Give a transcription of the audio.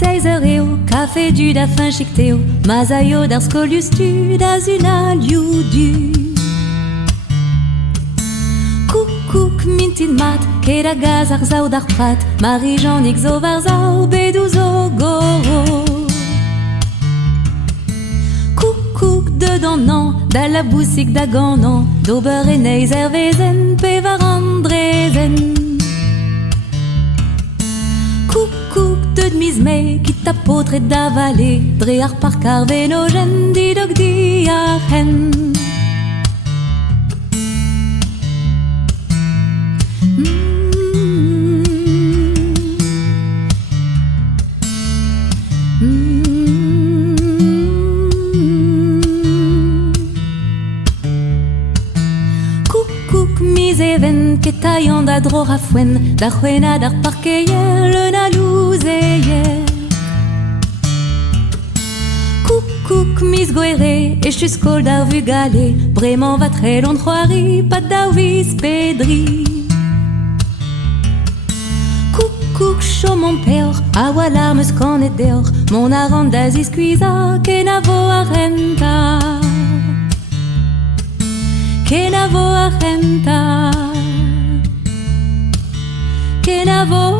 Seizereo, café du da fin chicteo, mazaio d'ar skoliustu da zunaliu du. Kouk mintin mat, ket a gaz ar zao d'ar prat, Marie-Jean zo var zao bedouzo goro. Kouk dedans nan, da la boussik da ganan, d'ober e neiz ervezen, pe var andrezen. Kouk de mizme, kit a potre d'avale, dre ar parkar venogen, didog di ar hen. Ket aian da dror a fwen, da c'hwena d'ar parkeier, le na louzeier. Kouk mis goere, e chus kol d'ar vugale, bremañ va tre lont c'hoari, pat daou vis pedri. Kouk chom peor, a wala meus kanet deor, mon a ran da ziskuiza, ken a vo a renta. Ken a vo a renta. Ken a vo